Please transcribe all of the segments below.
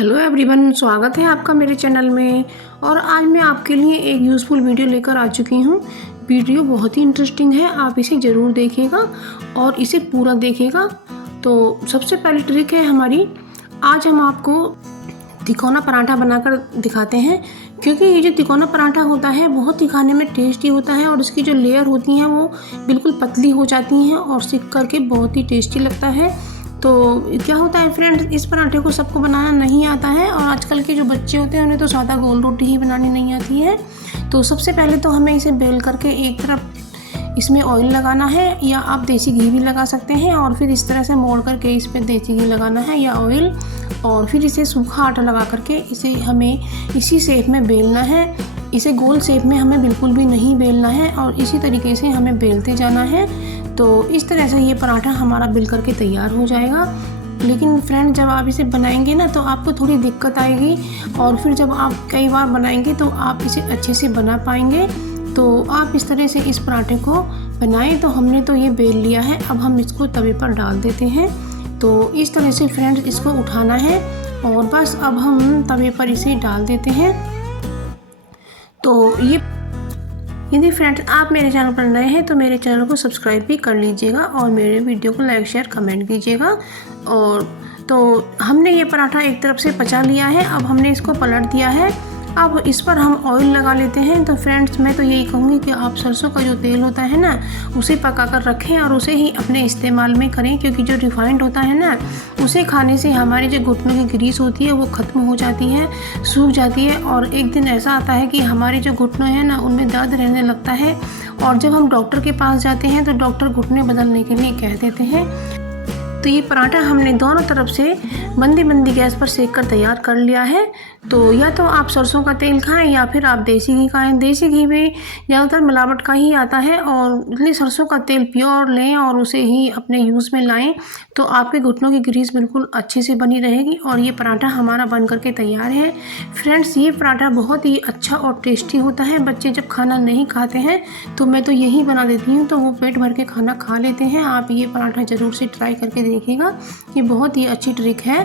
Hello everyone, स्वागत है आपका मेरे चैनल में। और आज मैं आपके लिए एक यूज़फुल वीडियो लेकर आ चुकी हूँ। वीडियो बहुत ही इंटरेस्टिंग है, आप इसे ज़रूर देखिएगा और इसे पूरा देखिएगा। तो सबसे पहली ट्रिक है हमारी, आज हम आपको तिकोना पराठा बनाकर दिखाते हैं। क्योंकि ये जो तिकोना पराठा होता है बहुत ही खाने में टेस्टी होता है और इसकी जो लेयर होती हैं वो बिल्कुल पतली हो जाती हैं और सिक करके बहुत ही टेस्टी लगता है। तो क्या होता है फ्रेंड्स, इस पराठे को सबको बनाना नहीं आता है और आजकल के जो बच्चे होते हैं उन्हें तो सादा गोल रोटी ही बनानी नहीं आती है। तो सबसे पहले तो हमें इसे बेल करके एक तरफ इसमें ऑयल लगाना है या आप देसी घी भी लगा सकते हैं और फिर इस तरह से मोड़ करके इस पर देसी घी लगाना है या ऑयल, और फिर इसे सूखा आटा लगा करके इसे हमें इसी शेप में बेलना है। इसे गोल शेप में हमें बिल्कुल भी नहीं बेलना है और इसी तरीके से हमें बेलते जाना है। तो इस तरह से ये पराठा हमारा बेल करके तैयार हो जाएगा। लेकिन फ्रेंड, जब आप इसे बनाएंगे ना तो आपको थोड़ी दिक्कत आएगी और फिर जब आप कई बार बनाएंगे तो आप इसे अच्छे से बना पाएंगे। तो आप इस तरह से इस पराठे को बनाएं। तो हमने तो ये बेल लिया है, अब हम इसको तवे पर डाल देते हैं। तो इस तरह से फ्रेंड्स इसको उठाना है और बस अब हम तवे पर इसे डाल देते हैं। तो यदि फ्रेंड्स आप मेरे चैनल पर नए हैं तो मेरे चैनल को सब्सक्राइब भी कर लीजिएगा और मेरे वीडियो को लाइक शेयर कमेंट कीजिएगा। और तो हमने ये पराठा एक तरफ से पचा लिया है, अब हमने इसको पलट दिया है। अब इस पर हम ऑयल लगा लेते हैं। तो फ्रेंड्स, मैं तो यही कहूँगी कि आप सरसों का जो तेल होता है ना उसे पका कर रखें और उसे ही अपने इस्तेमाल में करें। क्योंकि जो रिफाइंड होता है ना उसे खाने से हमारी जो घुटनों की ग्रीस होती है वो ख़त्म हो जाती है, सूख जाती है। और एक दिन ऐसा आता है कि हमारे जो घुटनों हैं ना उनमें दर्द रहने लगता है और जब हम डॉक्टर के पास जाते हैं तो डॉक्टर घुटने बदलने के लिए कह देते हैं। तो ये पराठा हमने दोनों तरफ से मंदी गैस पर सेक कर तैयार कर लिया है। तो या तो आप सरसों का तेल खाएं या फिर आप देसी घी खाएं। देसी घी में ज़्यादातर मिलावट का ही आता है और इसलिए सरसों का तेल प्योर लें और उसे ही अपने यूज़ में लाएं। तो आपके घुटनों की ग्रीस बिल्कुल अच्छे से बनी रहेगी। और ये पराठा हमारा बन करके तैयार है। फ्रेंड्स, ये पराठा बहुत ही अच्छा और टेस्टी होता है। बच्चे जब खाना नहीं खाते हैं तो मैं तो यही बना देती हूँ, तो वो पेट भर के खाना खा लेते हैं। आप ये पराठा ज़रूर से ट्राई करके देखिएगा, ये बहुत ही अच्छी ट्रिक है।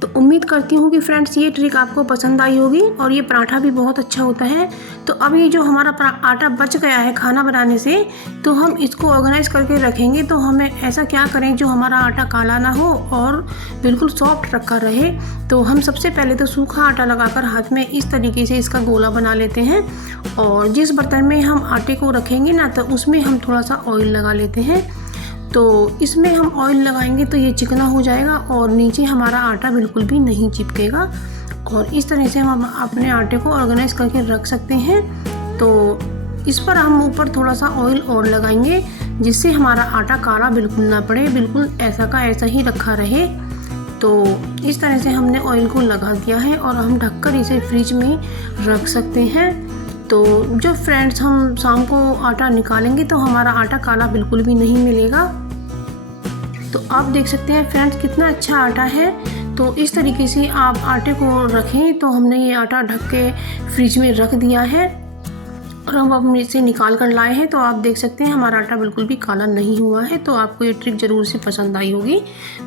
तो उम्मीद करती हूँ कि फ्रेंड्स ये ट्रिक आपको पसंद आई होगी और ये पराठा भी बहुत अच्छा होता है। तो अब ये जो हमारा आटा बच गया है खाना बनाने से, तो हम इसको ऑर्गेनाइज करके रखेंगे। तो हमें ऐसा क्या करें जो हमारा आटा काला ना हो और बिल्कुल सॉफ्ट रखा रहे। तो हम सबसे पहले तो सूखा आटा लगाकर हाथ में इस तरीके से इसका गोला बना लेते हैं और जिस बर्तन में हम आटे को रखेंगे ना तो उसमें हम थोड़ा सा ऑयल लगा लेते हैं। तो इसमें हम ऑयल लगाएंगे तो ये चिकना हो जाएगा और नीचे हमारा आटा बिल्कुल भी नहीं चिपकेगा। और इस तरह से हम अपने आटे को ऑर्गेनाइज करके रख सकते हैं। तो इस पर हम ऊपर थोड़ा सा ऑयल और लगाएंगे जिससे हमारा आटा काला बिल्कुल ना पड़े, बिल्कुल ऐसा का ऐसा ही रखा रहे। तो इस तरह से हमने ऑयल को लगा दिया है और हम ढककर इसे फ्रिज में रख सकते हैं। तो जो फ्रेंड्स हम शाम को आटा निकालेंगे तो हमारा आटा काला बिल्कुल भी नहीं मिलेगा। तो आप देख सकते हैं फ्रेंड्स कितना अच्छा आटा है। तो इस तरीके से आप आटे को रखें। तो हमने ये आटा ढक के फ्रिज में रख दिया है और हम अब इसे निकाल कर लाए हैं। तो आप देख सकते हैं हमारा आटा बिल्कुल भी काला नहीं हुआ है। तो आपको ये ट्रिक ज़रूर से पसंद आई होगी।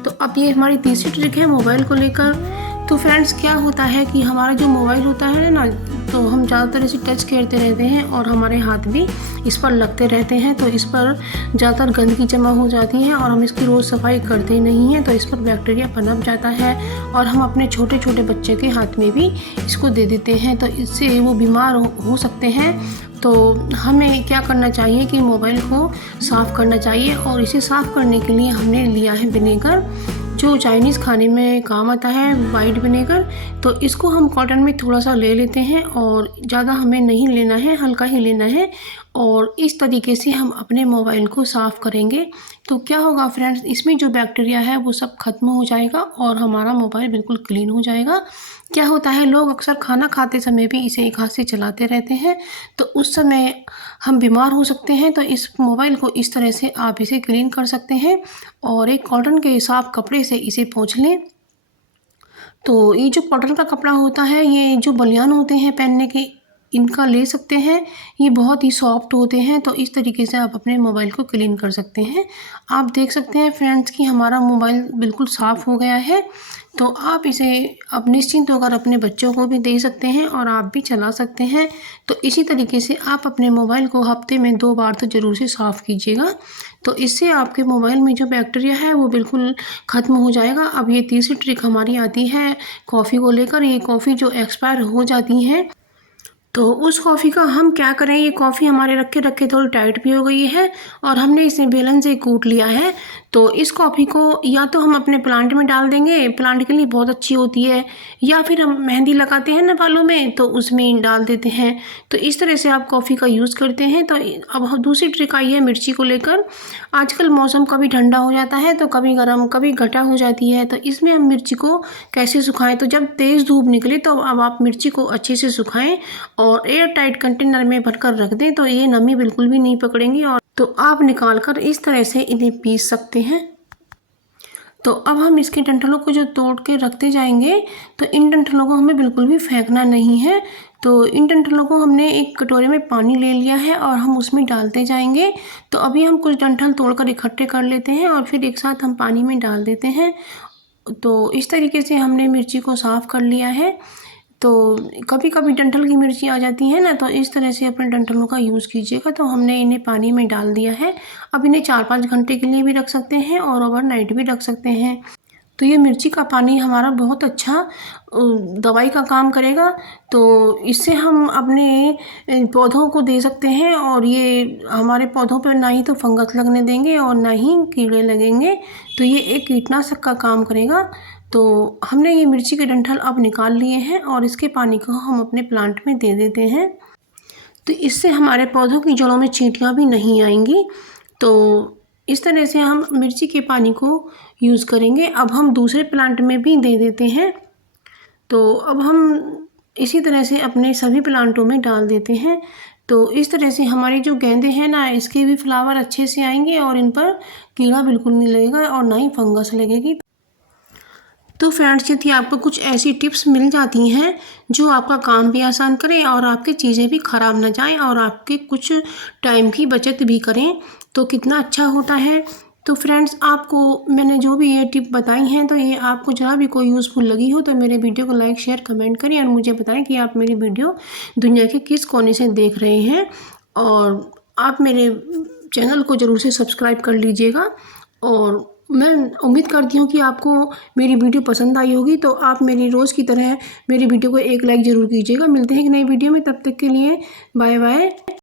तो अब ये हमारी तीसरी ट्रिक है मोबाइल को लेकर। तो फ्रेंड्स, क्या होता है कि हमारा जो मोबाइल होता है ना तो हम ज़्यादातर इसे टच करते रहते हैं और हमारे हाथ भी इस पर लगते रहते हैं। तो इस पर ज़्यादातर गंदगी जमा हो जाती है और हम इसकी रोज़ सफाई करते नहीं हैं। तो इस पर बैक्टीरिया पनप जाता है और हम अपने छोटे छोटे बच्चे के हाथ में भी इसको दे देते हैं। तो इससे वो बीमार हो सकते हैं। तो हमें क्या करना चाहिए कि मोबाइल को साफ़ करना चाहिए और इसे साफ़ करने के लिए हमने लिया है विनेगर, जो चाइनीज़ खाने में काम आता है, वाइट विनेगर। तो इसको हम कॉटन में थोड़ा सा ले लेते हैं और ज़्यादा हमें नहीं लेना है, हल्का ही लेना है। और इस तरीके से हम अपने मोबाइल को साफ़ करेंगे तो क्या होगा फ्रेंड्स, इसमें जो बैक्टीरिया है वो सब खत्म हो जाएगा और हमारा मोबाइल बिल्कुल क्लीन हो जाएगा। क्या होता है, लोग अक्सर खाना खाते समय भी इसे एक हाथ से चलाते रहते हैं तो उस समय हम बीमार हो सकते हैं। तो इस मोबाइल को इस तरह से आप इसे क्लीन कर सकते हैं और एक कॉटन के साफ कपड़े से इसे पोंछ लें। तो ये जो कॉटन का कपड़ा होता है, ये जो बनियान होते हैं पहनने के, इनका ले सकते हैं। ये बहुत ही सॉफ्ट होते हैं। तो इस तरीके से आप अपने मोबाइल को क्लीन कर सकते हैं। आप देख सकते हैं फ्रेंड्स कि हमारा मोबाइल बिल्कुल साफ़ हो गया है। तो आप इसे अब निश्चिंत होकर अपने बच्चों को भी दे सकते हैं और आप भी चला सकते हैं। तो इसी तरीके से आप अपने मोबाइल को हफ्ते में 2 बार तो ज़रूर से साफ़ कीजिएगा। तो इससे आपके मोबाइल में जो बैक्टीरिया है वो बिल्कुल ख़त्म हो जाएगा। अब ये तीसरी ट्रिक हमारी आती है कॉफ़ी को लेकर। ये कॉफ़ी जो एक्सपायर हो जाती हैं, तो उस कॉफ़ी का हम क्या करें, ये कॉफ़ी हमारे रखे रखे थोड़ी टाइट भी हो गई है और हमने इसे बेलन से कूट लिया है। तो इस कॉफ़ी को या तो हम अपने प्लांट में डाल देंगे, प्लांट के लिए बहुत अच्छी होती है, या फिर हम मेहंदी लगाते हैं ना बालों में, तो उसमें डाल देते हैं। तो इस तरह से आप कॉफ़ी का यूज़ करते हैं। तो अब हम दूसरी ट्रिक आई है मिर्ची को लेकर। आजकल मौसम कभी ठंडा हो जाता है तो कभी गर्म, कभी घटा हो जाती है। तो इसमें हम मिर्ची को कैसे सुखाएं, तो जब तेज़ धूप निकले तो अब आप मिर्ची को अच्छे से सुखाएं और एयर टाइट कंटेनर में भरकर रख दें, तो ये नमी बिल्कुल भी नहीं पकड़ेंगी। और तो आप निकाल कर इस तरह से इन्हें पीस सकते हैं। तो अब हम इसके डंठलों को जो तोड़ के रखते जाएंगे, तो इन डंठलों को हमें बिल्कुल भी फेंकना नहीं है। तो इन डंठलों को हमने एक कटोरे में पानी ले लिया है और हम उसमें डालते जाएंगे। तो अभी हम कुछ डंठल तोड़कर इकट्ठे कर लेते हैं और फिर एक साथ हम पानी में डाल देते हैं। तो इस तरीके से हमने मिर्ची को साफ़ कर लिया है। तो कभी कभी डंठल की मिर्ची आ जाती है ना, तो इस तरह से अपने डंठलों का यूज़ कीजिएगा। तो हमने इन्हें पानी में डाल दिया है। अब इन्हें 4-5 घंटे के लिए भी रख सकते हैं और ओवरनाइट भी रख सकते हैं। तो ये मिर्ची का पानी हमारा बहुत अच्छा दवाई का काम करेगा। तो इससे हम अपने पौधों को दे सकते हैं और ये हमारे पौधों पर ना ही तो फंगस लगने देंगे और ना ही कीड़े लगेंगे। तो ये एक कीटनाशक का काम करेगा। तो हमने ये मिर्ची के डंठल अब निकाल लिए हैं और इसके पानी को हम अपने प्लांट में दे देते हैं। तो इससे हमारे पौधों की जड़ों में चींटियाँ भी नहीं आएंगी। तो इस तरह से हम मिर्ची के पानी को यूज़ करेंगे। अब हम दूसरे प्लांट में भी दे देते हैं। तो अब हम इसी तरह से अपने सभी प्लांटों में डाल देते हैं। तो इस तरह से हमारे जो गेंदे हैं ना, इसके भी फ्लावर अच्छे से आएंगे और इन पर कीड़ा बिल्कुल नहीं लगेगा और ना ही फंगस लगेगी। तो फ्रेंड्स, यदि आपको कुछ ऐसी टिप्स मिल जाती हैं जो आपका काम भी आसान करें और आपकी चीज़ें भी ख़राब ना जाएं और आपके कुछ टाइम की बचत भी करें, तो कितना अच्छा होता है। तो फ्रेंड्स, आपको मैंने जो भी ये टिप बताई हैं, तो ये आपको जहाँ भी कोई यूज़फुल लगी हो तो मेरे वीडियो को लाइक, शेयर, कमेंट करें और मुझे बताएं कि आप मेरी वीडियो दुनिया के किस कोने से देख रहे हैं। और आप मेरे चैनल को ज़रूर से सब्सक्राइब कर लीजिएगा। और मैं उम्मीद करती हूँ कि आपको मेरी वीडियो पसंद आई होगी। तो आप मेरी रोज़ की तरह मेरी वीडियो को एक लाइक ज़रूर कीजिएगा। मिलते हैं एक नई वीडियो में, तब तक के लिए बाय बाय।